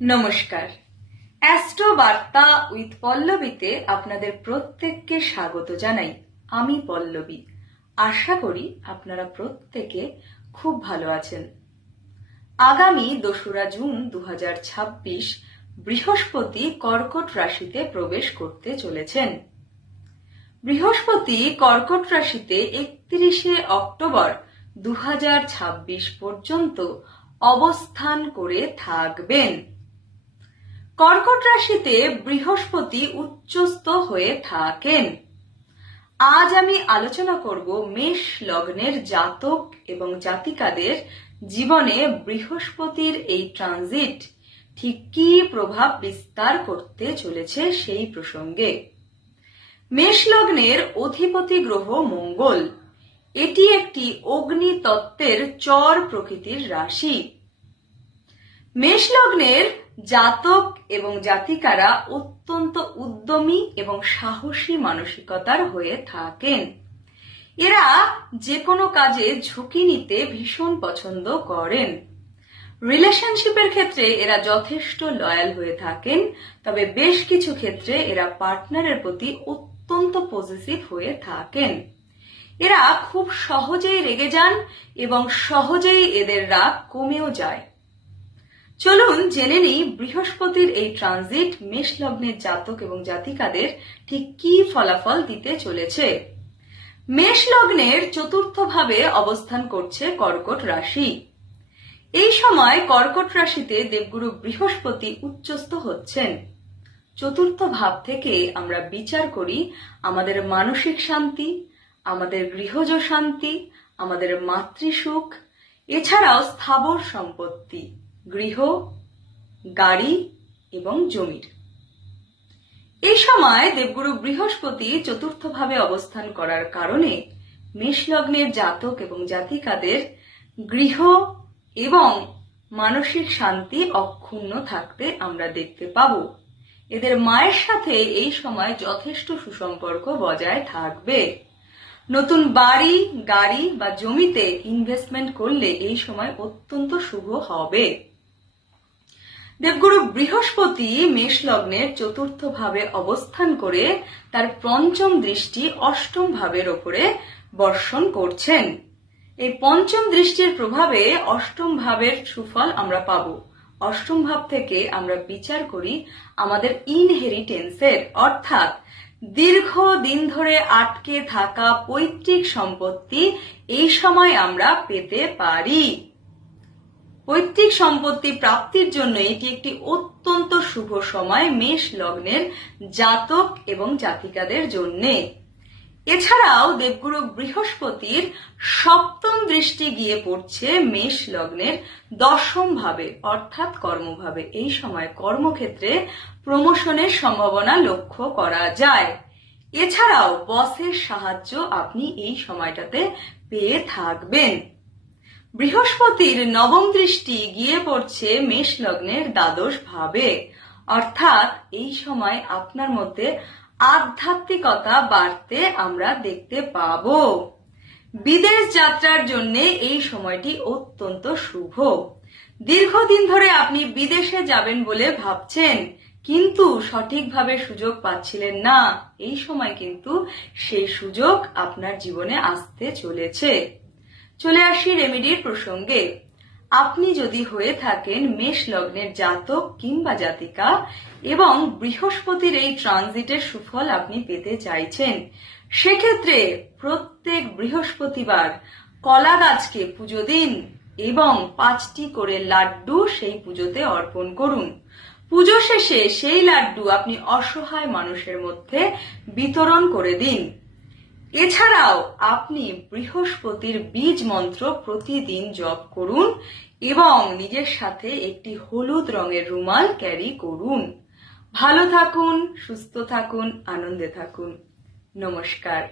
নমস্কার। অ্যাস্ট্রো বার্তা উইথ পল্লবীতে আপনাদের প্রত্যেককে স্বাগত জানাই। আমি পল্লবী। আশা করি আপনারা প্রত্যেকে খুব ভালো আছেন। আগামী 2রা জুন 2026 বৃহস্পতি কর্কট রাশিতে প্রবেশ করতে চলেছেন। বৃহস্পতি কর্কট রাশিতে 31শে অক্টোবর 2026 পর্যন্ত অবস্থান করে থাকবেন। কর্কট রাশিতে বৃহস্পতি উচ্চস্থ হয়ে থাকেন। আজ আমি আলোচনা করব মেষ লগ্নের জাতক এবং জাতিকাদের জীবনে বৃহস্পতির এই ট্রানজিট ঠিক কী প্রভাব বিস্তার করতে চলেছে সেই প্রসঙ্গে। মেষ লগ্নের অধিপতি গ্রহ মঙ্গল। এটি একটি অগ্নি তত্ত্বের চর প্রকৃতির রাশি। মেষ লগ্নের জাতক এবং জাতিকারা অত্যন্ত উদ্যমী এবং সাহসী মানসিকতার হয়ে থাকেন। এরা যে কোনো কাজে ঝুঁকি নিতে ভীষণ পছন্দ করেন। রিলেশনশিপের ক্ষেত্রে এরা যথেষ্ট লয়াল হয়ে থাকেন, তবে বেশ কিছু ক্ষেত্রে এরা পার্টনারের প্রতি অত্যন্ত পজিটিভ হয়ে থাকেন। এরা খুব সহজেই রেগে যান এবং সহজেই এদের রাগ কমেও যায়। চলুন জেনে নিই বৃহস্পতির এই ট্রানজিট মেষ লগ্নের জাতক এবং জাতিকাদের ঠিক কী ফলাফল দিতে চলেছে। মেষ লগ্নের চতুর্থ ভাবে অবস্থান করছে কর্কট রাশি। এই সময় কর্কট রাশিতে দেবগুরু বৃহস্পতি উচ্চস্থ হচ্ছেন। চতুর্থ ভাব থেকে আমরা বিচার করি আমাদের মানসিক শান্তি, আমাদের গৃহজ শান্তি, আমাদের মাতৃসুখ, এছাড়াও স্থাবর সম্পত্তি, গৃহ, গাড়ি এবং জমির। এই সময় দেবগুরু বৃহস্পতি চতুর্থ ভাবে অবস্থান করার কারণে মেষ লগ্নের জাতক এবং জাতিকাদের গৃহ এবং মানসিক শান্তি অক্ষুণ্ণ থাকতে আমরা দেখতে পাব। এদের মায়ের সাথে এই সময় যথেষ্ট সুসম্পর্ক বজায় থাকবে। নতুন বাড়ি, গাড়ি বা জমিতে ইনভেস্টমেন্ট করলে এই সময় অত্যন্ত শুভ হবে। দেবগুরু বৃহস্পতি মেষ লগ্নের চতুর্থ ভাবে অবস্থান করে তার পঞ্চম দৃষ্টি অষ্টম ভাবের ওপরে বর্ষণ করছেন। এই পঞ্চম দৃষ্টির প্রভাবে অষ্টম ভাবের সুফল আমরা পাব। অষ্টম ভাব থেকে আমরা বিচার করি আমাদের ইনহেরিটেন্সের, অর্থাৎ দীর্ঘদিন ধরে আটকে থাকা পৈতৃক সম্পত্তি এই সময় আমরা পেতে পারি। পৈতৃক সম্পত্তি প্রাপ্তির জন্য এটি একটি অত্যন্ত শুভ সময় মেষ লগ্নের জাতক এবং জাতিকাদের জন্য। এছাড়াও দেবগুরু বৃহস্পতির সপ্তম দৃষ্টি গিয়ে পড়ছে মেষ লগ্নের দশম ভাবে, অর্থাৎ কর্মভাবে। এই সময় কর্মক্ষেত্রে প্রমোশনের সম্ভাবনা লক্ষ্য করা যায়। এছাড়াও বসের সাহায্য আপনি এই সময়টাতে পেয়ে থাকবেন। বৃহস্পতির নবম দৃষ্টি গিয়ে পড়ছে মেষ লগ্নের দ্বাদশ ভাবে, অর্থাৎ এই সময় আপনার মধ্যে আধ্যাত্মিকতা বাড়তে আমরা দেখতে পাব। বিদেশ যাত্রার জন্য এই সময়টি অত্যন্ত শুভ। দীর্ঘদিন ধরে আপনি বিদেশে যাবেন বলে ভাবছেন, কিন্তু সঠিকভাবে সুযোগ পাচ্ছিলেন না। এই সময় কিন্তু সেই সুযোগ আপনার জীবনে আসতে চলেছে। চলে আসি রেমেডির প্রসঙ্গে। আপনি যদি হয়ে থাকেন মেষ লগ্নের জাতক কিংবা জাতিকা এবং বৃহস্পতির এই ট্রানজিটের সুফল আপনি পেতে চাইছেন, সেক্ষেত্রে প্রত্যেক বৃহস্পতিবার কলা গাছকে পুজো দিন এবং 5টি করে লাড্ডু সেই পুজোতে অর্পণ করুন। পুজো শেষে সেই লাড্ডু আপনি অসহায় মানুষের মধ্যে বিতরণ করে দিন। এছাড়াও আপনি বৃহস্পতির বীজ মন্ত্র প্রতিদিন জপ করুন এবং নিজের সাথে একটি হলুদ রঙের রুমাল ক্যারি করুন। ভালো থাকুন, সুস্থ থাকুন, আনন্দে থাকুন। নমস্কার।